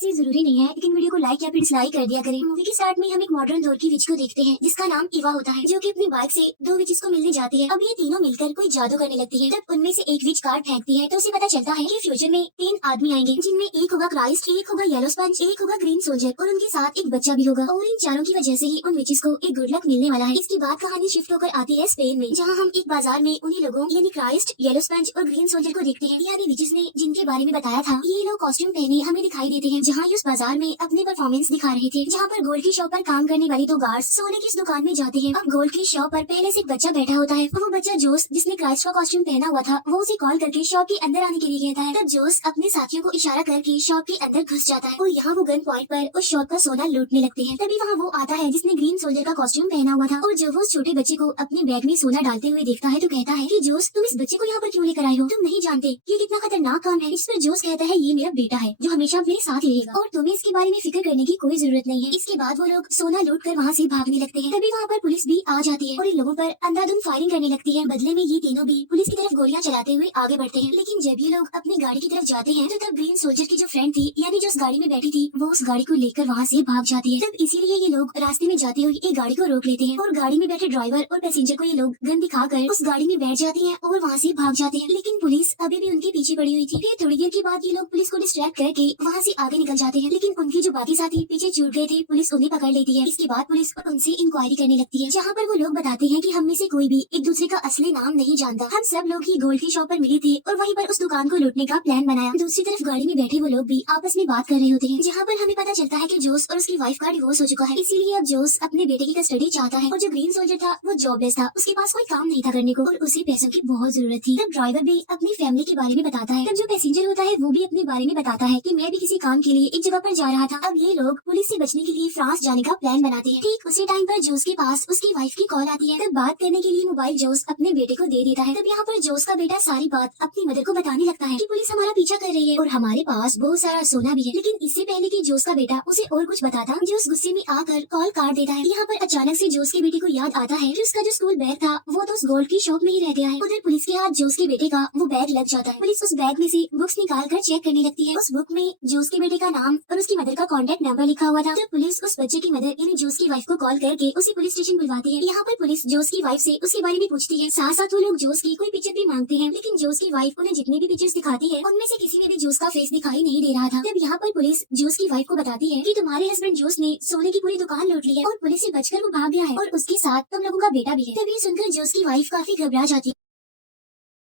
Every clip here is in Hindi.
वैसे जरूरी नहीं है, लेकिन वीडियो को लाइक या फिर डिसलाइक कर दिया करें। मूवी के स्टार्ट में हम एक मॉडर्न दौर की विच को देखते हैं जिसका नाम इवा होता है, जो कि अपनी बाइक से दो विचेस को मिलने जाती है। अब ये तीनों मिलकर कोई जादू करने लगती है। तब उनमें से एक विच कार्ड फेंकती है तो उसे पता चलता है कि फ्यूचर में 3 आदमी आएंगे, जिनमें एक होगा क्राइस्ट, एक होगा येलो स्पंज, एक होगा ग्रीन सोल्जर और उनके साथ एक बच्चा भी होगा। और इन चारों की वजह से ही उन विचेस को एक गुड लक मिलने वाला है। इसके बाद कहानी शिफ्ट होकर आती है स्पेन में, जहाँ हम एक बाजार में उन्हीं लोगों यानी क्राइस्ट, येलो स्पंज और ग्रीन सोल्जर को देखते हैं, यानी विचेस ने जिनके बारे में बताया था। ये लोग कॉस्ट्यूम पहने हमें दिखाई देते हैं, जहाँ ये उस बाजार में अपनी परफॉर्मेंस दिखा रहे थे। जहाँ पर गोल्ड की शॉप पर काम करने वाली 2 गार्ड्स सोने की इस दुकान में जाते हैं। अब गोल्ड की शॉप पर पहले से एक बच्चा बैठा होता है और वो बच्चा जोस, जिसने क्राइस्ट का कॉस्ट्यूम पहना हुआ था, वो उसे कॉल करके शॉप के अंदर आने के लिए कहता है। तब जोस अपने साथियों को इशारा करके शॉप के अंदर घुस जाता है और यहाँ वो गन पॉइंट पर उस शॉप का सोना लूटने लगते हैं। तभी वहाँ वो आता है जिसने ग्रीन सोल्जर का कॉस्ट्यूम पहना हुआ था, और जब वो छोटे बच्चे को अपने बैग में सोना डालते हुए देखता है तो कहता है कि जोस, तुम इस बच्चे को यहाँ पर क्यों लेकर आए हो? तुम नहीं जानते ये कितना खतरनाक काम है। इस पर जोस कहता है, ये मेरा बेटा है जो हमेशा मेरे साथ रहेगा और तुम्हें इसके बारे में फिक्र करने की कोई जरूरत नहीं है। इसके बाद वो लोग सोना लूट कर वहाँ से भागने लगते हैं। तभी वहाँ पर पुलिस भी आ जाती है और इन लोगों पर अंधाधुंध फायरिंग करने लगती है। बदले में ये तीनों भी पुलिस की तरफ गोलियां चलाते हुए आगे बढ़ते हैं। लेकिन जब ये लोग अपनी गाड़ी की तरफ जाते हैं तो तब ग्रीन सोल्जर की जो फ्रेंड थी, यानी जो उस गाड़ी में बैठी थी, वो उस गाड़ी को लेकर वहाँ से भाग जाती है। तब इसीलिए ये लोग रास्ते में जाते हुए एक गाड़ी को रोक लेते हैं और गाड़ी में बैठे ड्राइवर और पैसेंजर को ये लोग गन दिखाकर उस गाड़ी में बैठ जाते हैं और वहाँ से भाग जाते हैं। लेकिन पुलिस अभी भी उनके पीछे पड़ी हुई थी। फिर थोड़ी देर के बाद ये लोग पुलिस को डिस्ट्रैक्ट करके वहाँ से आगे निकल जाते हैं, लेकिन उनके जो बाकी साथी पीछे छूट गए थे, पुलिस उन्हें पकड़ लेती है। इसके बाद पुलिस उनसे इंक्वायरी करने लगती है, जहाँ पर वो लोग बताते हैं कि हम में से कोई भी एक दूसरे का असली नाम नहीं जानता। हम सब लोग ही गोल्ड की शॉप पर मिले थे और वहीं पर उस दुकान को लूटने का प्लान बनाया। दूसरी तरफ गाड़ी में बैठे वो लोग भी आपस में बात कर रहे होते हैं, जहाँ पर हमें पता चलता है कि जोस और उसकी वाइफ का डिवोर्स हो चुका है। इसीलिए अब जोस अपने बेटे की कस्टडी चाहता है, और जो ग्रीन सोल्जर था वो जॉबलेस था, उसके पास कोई काम नहीं था करने को और उसे पैसों की बहुत जरूरत थी। तब ड्राइवर भी अपनी फैमिली के बारे में बताता है। तब जो पैसेंजर होता है वो भी अपने बारे में बताता है कि मैं भी किसी काम के लिए एक जगह पर जा रहा था। अब ये लोग पुलिस से बचने के लिए फ्रांस जाने का प्लान बनाते हैं। ठीक उसी टाइम पर जोस के पास उसकी वाइफ की कॉल आती है। तब बात करने के लिए मोबाइल जोस अपने बेटे को दे देता है। तब यहाँ पर जोस का बेटा सारी बात अपनी मदर को बताने लगता है कि पुलिस हमारा पीछा कर रही है और हमारे पास बहुत सारा सोना भी है। लेकिन इससे पहले कि जोस का बेटा उसे और कुछ बताता, जोस गुस्से में आकर कॉल काट देता है। यहाँ पर अचानक से जोस के बेटे को याद आता है कि उसका जो स्कूल बैग था वो तो उस गोल्ड की शॉप में ही रह गया है। उधर पुलिस के हाथ जोस के बेटे का वो बैग लग जाता है। पुलिस उस बैग में से बुक्स निकाल कर चेक करने लगती है। उस बुक में जोस के बेटे का नाम और उसकी मदर का कॉन्टेक्ट नंबर लिखा हुआ था। जब पुलिस उस बच्चे की मदर यानी जोस की वाइफ को कॉल करके उसे पुलिस स्टेशन बुलवाती है। यहाँ पर पुलिस जोस की वाइफ से उसके बारे में पूछती है। साथ साथ वो लोग जोस की कोई पिक्चर भी मांगते हैं, लेकिन जोस की वाइफ उन्हें जितनी भी पिक्चर्स दिखाती है उनमें से किसी में भी जोस का फेस दिखाई नहीं दे रहा था। तब यहाँ पर पुलिस जोस की वाइफ को बताती है कि तुम्हारे हस्बैंड जोस ने सोने की पूरी दुकान लूट ली है और पुलिस से बचकर वो भाग गया है और उसके साथ तुम लोगों का बेटा भी है। तब ये सुनकर जोस की वाइफ काफी घबरा जाती है,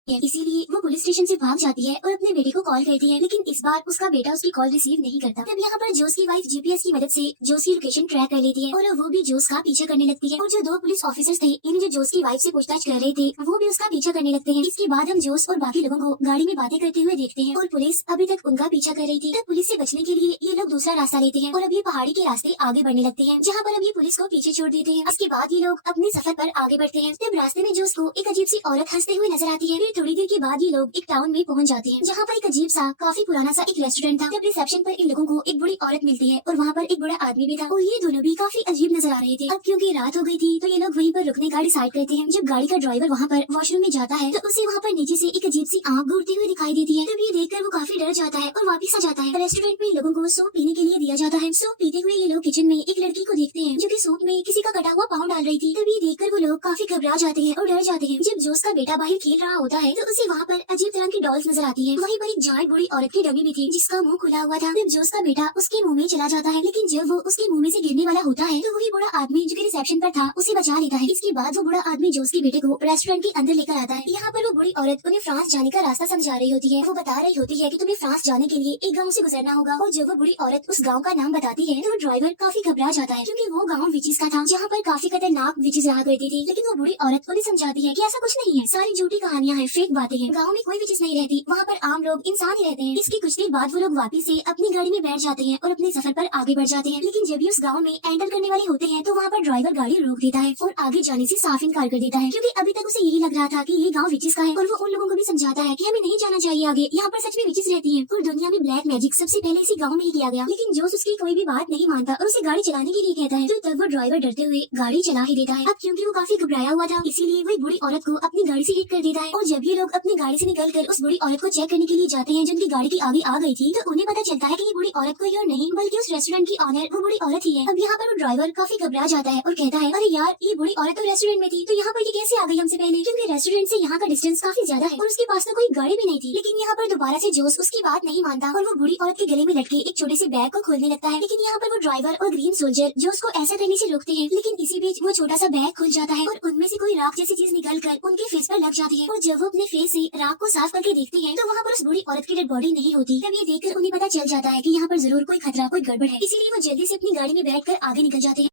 इसीलिए वो पुलिस स्टेशन से भाग जाती है और अपने बेटे को कॉल करती है। लेकिन इस बार उसका बेटा उसकी कॉल रिसीव नहीं करता। तब यहाँ पर जोस की वाइफ जीपीएस की मदद से जोस की लोकेशन ट्रैक कर लेती है और वो भी जोस का पीछा करने लगती है। और जो 2 पुलिस ऑफिसर्स थे यानी जो जोस की वाइफ से पूछताछ कर रहे थे वो भी उसका पीछा करने लगते हैं। इसके बाद हम जोस और बाकी लोगों को गाड़ी में बातें करते हुए देखते हैं और पुलिस अभी तक उनका पीछा कर रही थी। तब पुलिस से बचने के लिए ये लोग दूसरा रास्ता लेते हैं और अब ये पहाड़ी के रास्ते आगे बढ़ने लगते हैं, जहाँ पर अब ये पुलिस को पीछे छोड़ देते हैं। इसके बाद ये लोग अपने सफर पर आगे बढ़ते हैं। तब रास्ते में जोस को एक अजीब सी औरत हंसते हुए नजर आती है। फिर थोड़ी देर के बाद ये लोग एक टाउन में पहुंच जाते हैं, जहाँ पर एक अजीब सा काफी पुराना सा एक रेस्टोरेंट था। जब रिसेप्शन पर इन लोगों को एक बूढ़ी औरत मिलती है और वहाँ पर एक बूढ़ा आदमी भी था और ये दोनों भी काफी अजीब नजर आ रहे थे। अब क्योंकि रात हो गई थी तो ये लोग वहीं पर रुकने का डिसाइड करते हैं। जब गाड़ी का ड्राइवर वहाँ पर वॉशरूम में जाता है तो उसे वहाँ पर नीचे से एक अजीब सी आग घूरती हुई दिखाई देती है। तब ये देखकर वो काफी डर जाता है और वापिस आ जाता है। रेस्टोरेंट में लोगों को सूप पीने के लिए दिया जाता है। सूप पीते हुए ये लोग किचन में एक लड़की को देखते हैं जो कि सूप में किसी का कटा हुआ पाँव डाल रही थी। तब ये देखकर वो लोग काफी घबरा जाते हैं और डर जाते हैं। जब जोस का बेटा बाहर खेल रहा होता है तो उसे वहाँ पर अजीब तरह की डॉल्स नजर आती है। वहीं पर एक जाट बूढ़ी औरत की डमी भी थी जिसका मुंह खुला हुआ था। जब जोस का बेटा उसके मुंह में चला जाता है, लेकिन जब वो उसके मुंह में से गिरने वाला होता है तो वही बूढ़ा आदमी जो कि रिसेप्शन पर था उसे बचा लेता है। इसके बाद वो बूढ़ा आदमी जोस के बेटे को रेस्टोरेंट के अंदर लेकर आता है। यहाँ पर वो बूढ़ी औरत उन्हें फ्रांस जाने का रास्ता समझा रही होती है। वो बता रही होती है कि तुम्हें फ्रांस जाने के लिए एक गाँव से गुजरना होगा। और जब वो बूढ़ी औरत उस गाँव का नाम बताती है तो वो ड्राइवर काफी घबरा जाता है, क्योंकि वो गाँव विचेस का था जहाँ पर काफी खतरनाक विचेस रहा करती थी। लेकिन वो बूढ़ी औरत उन्हें समझाती है कि ऐसा कुछ नहीं है, सारी झूठी कहानियां हैं, फेक बातें हैं, गाँव में कोई विचेस नहीं रहती, वहाँ पर आम लोग इंसान ही रहते हैं। इसके कुछ देर बाद वो लोग वापिस से अपनी गाड़ी में बैठ जाते हैं और अपने सफर पर आगे बढ़ जाते हैं। लेकिन जब भी उस गाँव में एंटर करने वाले होते हैं तो वहाँ पर ड्राइवर गाड़ी रोक देता है और आगे जाने से साफ इनकार कर देता है, क्योंकि अभी तक उसे यही लग रहा था कि ये गाँव विचेस का है। और वो उन लोगों को भी समझाता है कि हमें नहीं जाना चाहिए आगे, यहाँ पर सच में विचेस रहती है और दुनिया में ब्लैक मैजिक सबसे पहले इसी गाँव में ही किया गया। लेकिन जोस उसकी कोई भी बात नहीं मानता और उसे गाड़ी चलाने के लिए कहता है। तो तब वो ड्राइवर डरते हुए गाड़ी चला ही देता है। अब क्योंकि वो काफी घबराया हुआ था इसीलिए वो बूढ़ी औरत को अपनी गाड़ी से हिट कर देता है। और जब जब ये लोग अपनी गाड़ी से निकलकर उस बूढ़ी औरत को चेक करने के लिए जाते हैं जो उनकी गाड़ी की आगे आ गई थी, तो उन्हें पता चलता है कि ये बूढ़ी औरत कोई और नहीं बल्कि उस रेस्टोरेंट की ऑनर वो बूढ़ी औरत ही है। अब यहाँ पर वो ड्राइवर काफी घबरा जाता है और कहता है, अरे यार ये बूढ़ी औरत तो रेस्टोरेंट में थी, तो यहाँ पर ये कैसे आ गई हमसे पहले, क्योंकि रेस्टोरेंट से यहाँ का डिस्टेंस काफी ज्यादा है और उसके पास तो कोई गाड़ी भी नहीं थी। लेकिन यहाँ पर दोबारा से जोश उसकी बात नहीं मानता और वो बूढ़ी औरत के गले में लटके एक छोटे से बैग को खोलने लगता है। लेकिन यहाँ पर वो ड्राइवर और ग्रीन सोल्जर जोश को ऐसा करने से रोकते हैं, लेकिन इसी बीच वो छोटा सा बैग खुल जाता है और उनमें से कोई राख जैसी चीज निकल कर उनके फेस पर लग जाती है। और जब वो अपने फेस से राख को साफ करके देखते हैं तो वहाँ पर उस बूढ़ी औरत की डेड बॉडी नहीं होती। तब ये देखकर उन्हें पता चल जाता है कि यहाँ पर जरूर कोई खतरा, कोई गड़बड़ है, इसीलिए वो जल्दी से अपनी गाड़ी में बैठकर आगे निकल जाते हैं।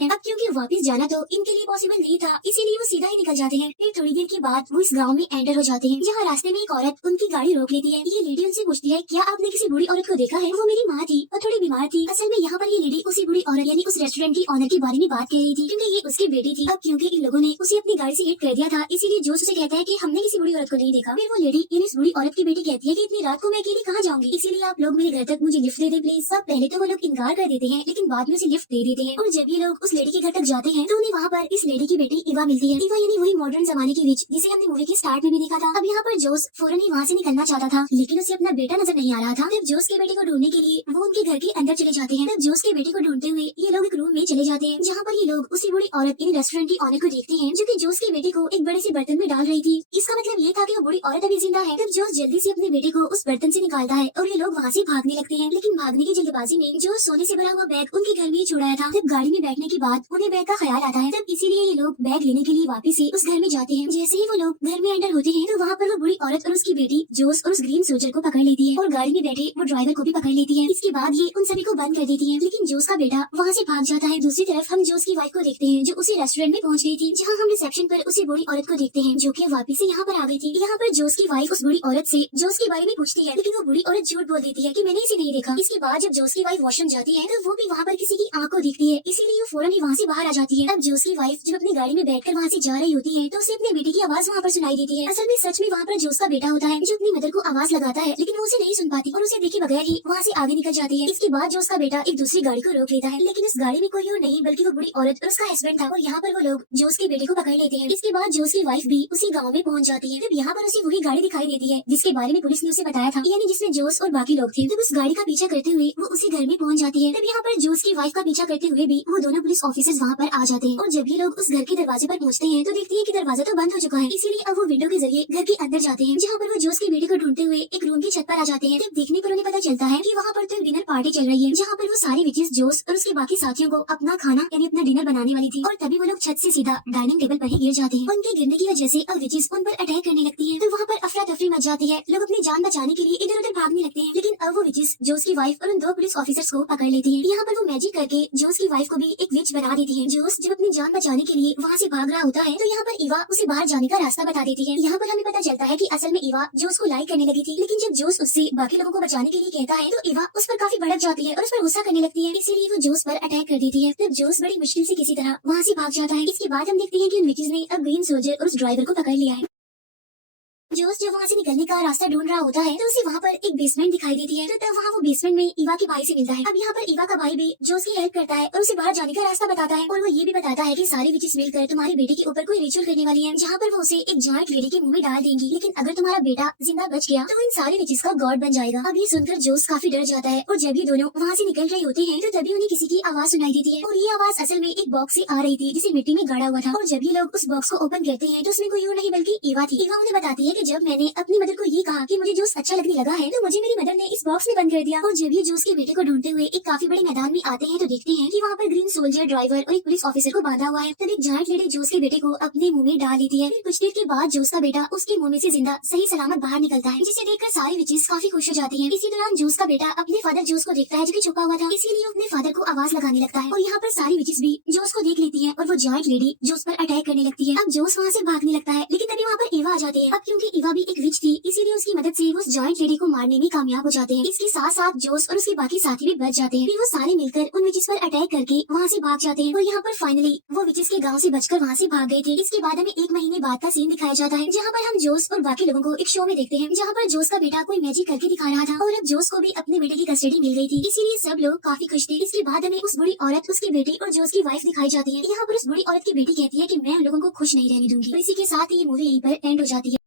अब क्योंकि वापस जाना तो इनके लिए पॉसिबल नहीं था, इसीलिए वो सीधा ही निकल जाते हैं। फिर थोड़ी देर के बाद वो इस गांव में एंटर हो जाते हैं, जहाँ रास्ते में एक औरत उनकी गाड़ी रोक लेती है। ये लेडी उनसे पूछती है, क्या आपने किसी बूढ़ी औरत को देखा है? वो मेरी माँ थी और थोड़ी बीमार थी। असल में यहाँ पर ये लेडी उसी बूढ़ी औरत यानी उस रेस्टोरेंट की ऑनर के बारे में बात कर रही थी, क्योंकि ये उसकी बेटी थी। अब क्योंकि इन लोगों ने उसे अपनी गाड़ी से हिट कर दिया था, इसीलिए जोश उसे कहता है कि हमने किसी बूढ़ी औरत को नहीं देखा। फिर वो लेडी यानी इस बूढ़ी औरत की बेटी कहती है कि इतनी रात को मैं अकेली कहाँ जाऊंगी, इसीलिए आप लोग मेरे घर तक मुझे लिफ्ट दे दे प्लीज। सब पहले तो वो लोग इनकार कर देते हैं, लेकिन बाद में उसे लिफ्ट दे देते हैं। और जब ये लोग उस लेडी के घर तक जाते हैं तो उन्हें वहाँ पर इस लेडी की बेटी इवा मिलती है। इवा यानी वही मॉडर्न जमाने की विच जिसे हमने मूवी के स्टार्ट में भी देखा था। अब यहाँ पर जोश फौरन ही वहाँ से निकलना चाहता था, लेकिन उसे अपना बेटा नजर नहीं आ रहा था। तब जोश के बेटे को ढूंढने के लिए वो उनके घर के अंदर चले जाते हैं। तब जोश के बेटे को ढूंढते हुए ये लोग एक रूम में चले जाते हैं, जहाँ पर ये लोग उसी बूढ़ी औरत इन रेस्टोरेंट की ऑनर को देखते हैं, जो कि जोश के बेटे को एक बड़े से बर्तन में डाल रही थी। इसका मतलब ये था कि वो बूढ़ी औरत अभी जिंदा है। तब जोश जल्दी से अपने बेटे को उस बर्तन से निकालता है और ये लोग वहाँ से भागने लगते हैं। लेकिन भागने की जल्दबाजी में जो सोने से भरा हुआ बैग उनके घर में ही छोड़ाया था। तब गाड़ी में बैठने के बाद उन्हें बैग का ख्याल आता है। तब इसीलिए ये लोग बैग लेने के लिए वापस से उस घर में जाते हैं। जैसे ही वो लोग घर में एंटर होते हैं तो वहाँ पर वो बूढ़ी औरत और उसकी बेटी जोश और उस ग्रीन सोल्जर को पकड़ लेती है और गाड़ी में बैठे वो ड्राइवर को भी पकड़ लेती है। इसके बाद ये उन सभी को बंद कर देती है, लेकिन जोश का बेटा वहाँ से भाग जाता है। दूसरी तरफ हम जोश की वाइफ को देखते हैं, जो उसी रेस्टोरेंट में पहुँच गई थी, जहाँ हम रिसेप्शन पर उसी बूढ़ी औरत को देखते हैं, जो कि वापस से यहाँ पर आ गई थी। यहाँ पर जोश की वाइफ उस बूढ़ी औरत से जोश के बारे में पूछती है, लेकिन वो बूढ़ी औरत झूठ बोल देती है कि मैंने इसे नहीं देखा। इसके बाद जब जोश की वाइफ वॉशरूम जाती है तो वो भी वहाँ पर किसी की आँख को देखती है, इसीलिए वो फौरन ही वहाँ से बाहर आ जाती है। अब जोश की वाइफ जब अपनी गाड़ी में बैठकर वहाँ से जा रही होती है तो उसे अपने बेटे की आवाज वहाँ पर सुनाई देती है। असल में सच में वहाँ पर जोश का बेटा होता है, जो अपनी मदर को आवाज लगाता है, लेकिन वो उसे नहीं सुन पाती और उसे देखे बगैर ही वहाँ से आगे निकल जाती है। इसके बाद जोश का बेटा एक दूसरी गाड़ी को रोक लेता है, लेकिन उस गाड़ी में कोई और नहीं बल्कि वो बूढ़ी औरत और उसका हस्बैंड था। और यहाँ पर वो लोग जोश के बेटे को पकड़ लेते हैं। इसके बाद जोश की वाइफ भी उसी गाँव में पहुँच जाती है। तब यहाँ पर उसे वही गाड़ी दिखाई देती है जिसके बारे में पुलिस ने उसे बताया था, यानी जिसमें जोश और बाकी लोग थे। तब उस गाड़ी का पीछा करते हुए वो उसी घर में पहुँच जाती है। तब यहाँ पर जोश की वाइफ का पीछा करते हुए भी वो दोनों पुलिस ऑफिसर्स वहाँ पर आ जाते हैं। और जब ये लोग उस घर के दरवाजे पर पहुँचते हैं तो देखते हैं कि दरवाजा तो बंद हो चुका है, इसीलिए अब वो विंडो के जरिए घर के अंदर जाते हैं, जहाँ पर वो जोश के बेटे को ढूंढते हुए एक रूम की छत पर आ जाते हैं। तब देखने पर उन्हें पता चलता है कि वहाँ पर तो एक डिनर पार्टी चल रही है, जहाँ पर वो सारी विचेस जोश और उसके बाकी साथियों को अपना खाना यानी अपना डिनर बनाने वाली थी। और तभी वो लोग छत से सीधा डाइनिंग टेबल पर ही गिर जाते हैं। उनके गिरने की वजह से अब विचेस उन पर अटैक करने लगती है। तो वहाँ पर अफरा तफरी मच जाती है, लोग अपनी जान बचाने के लिए इधर उधर भागने लगते हैं। लेकिन अब वो विचेस जोश की वाइफ और उन दो पुलिस ऑफिसर्स को पकड़ लेती है। यहाँ पर वो मैजिक करके जोश की वाइफ को भी एक विच बना देती है। जोश जब अपनी जान बचाने के लिए वहाँ से भाग रहा होता है तो यहाँ पर इवा उसे बाहर जाने का रास्ता बता देती है। यहाँ पर हमें पता चलता है कि असल में इवा जोश को लाइक करने लगी थी, लेकिन जब जोश उससे बाकी लोगों को बचाने के लिए कहता है तो इवा उस पर काफी भड़क जाती है और उस पर गुस्सा करने लगती है, इसीलिए वो जोश पर अटैक कर देती है। तब जोश बड़ी मुश्किल से किसी तरह वहाँ से भाग जाता है। इसके बाद हम देखते हैं कि उन विचेस ने अब ग्रीन सोल्जर और उस ड्राइवर को पकड़ लिया है। जोश जब वहाँ से निकलने का रास्ता ढूंढ रहा होता है तो उसे वहाँ पर एक बेसमेंट दिखाई देती है। तो तब वहाँ वो बेसमेंट में इवा के भाई से मिलता है। अब यहाँ पर इवा का भाई भी जोश की हेल्प करता है और उसे बाहर जाने का रास्ता बताता है। और वो ये भी बताता है कि सारी विचेस मिलकर तुम्हारे बेटे के ऊपर कोई रिचुअल करने वाली है, जहाँ पर वो उसे एक जाइंट लेडी के मुंह में डाल देंगी, लेकिन अगर तुम्हारा बेटा जिंदा बच गया तो इन सारी विचेस का गॉड बन जाएगा। अब ये सुनकर जोश काफी डर जाता है और जब ये दोनों वहाँ से निकल रहे होते हैं तो तभी उन्हें किसी की आवाज सुनाई देती है। और ये आवाज असल में एक बॉक्स से आ रही थी जिसे मिट्टी में गाड़ा हुआ था। और जब ये लोग उस बॉक्स को ओपन करते हैं तो उसमें कोई और नहीं बल्कि इवा थी। इवा उन्हें बताती है कि जब मैंने अपनी मदर को ये कहा कि मुझे जोश अच्छा लगने लगा है तो मुझे मेरी मदर ने इस बॉक्स में बंद कर दिया। और जब ये जोश के बेटे को ढूंढते हुए एक काफी बड़े मैदान में आते हैं तो देखते हैं कि वहाँ पर ग्रीन सोल्जर, ड्राइवर और एक पुलिस ऑफिसर को बांधा हुआ है। तब एक जाइंट लेडी जोश के बेटे को अपने मुंह में डाल देती है। फिर कुछ देर के बाद जोश का बेटा उसके मुंह में से जिंदा सही सलामत बाहर निकलता है, जिसे देखकर सारी विचेस काफी खुश हो जाती है। इसी दौरान जोश का बेटा अपने फादर जोश को देखता है जो कि छुपा हुआ था, इसीलिए अपने फादर को आवाज लगाने लगता है। और यहाँ पर सारी विचेस भी जोश को देख लेती है और वो जाइंट लेडी जोश पर अटैक करने लगती है। अब जोश वहाँ से भागने लगता है, लेकिन तभी वहाँ पर इवा आ जाती है। अब क्योंकि इवा भी एक विच थी, इसीलिए उसकी मदद से वो उस जॉइंट लेडी को मारने में कामयाब हो जाते हैं। इसके साथ साथ जोस और उसके बाकी साथी भी बच जाते हैं। फिर वो सारे मिलकर उन विचेस पर अटैक करके वहाँ से भाग जाते हैं और यहाँ पर फाइनली वो विचेस के गाँव से बचकर वहाँ से भाग गए थे। इसके बाद हमें 1 महीने बाद का सीन दिखाया जाता है, जहाँ पर हम जोस और बाकी लोगों को एक शो में देखते हैं, जहाँ पर जोस का बेटा कोई मैजिक करके दिखा रहा था और अब जोस को भी अपने बेटे की कस्टडी मिल गई थी, इसीलिए सब लोग काफी खुश थे। इसके बाद हमें उस बुरी औरत, उसके बेटे और जोस की वाइफ दिखाई जाती है। यहाँ पर उस बुरी औरत की बेटी कहती है कि मैं उन लोगों को खुश नहीं रहने दूंगी। और इसी के साथ ही ये मूवी यहीं पर एंड हो जाती है।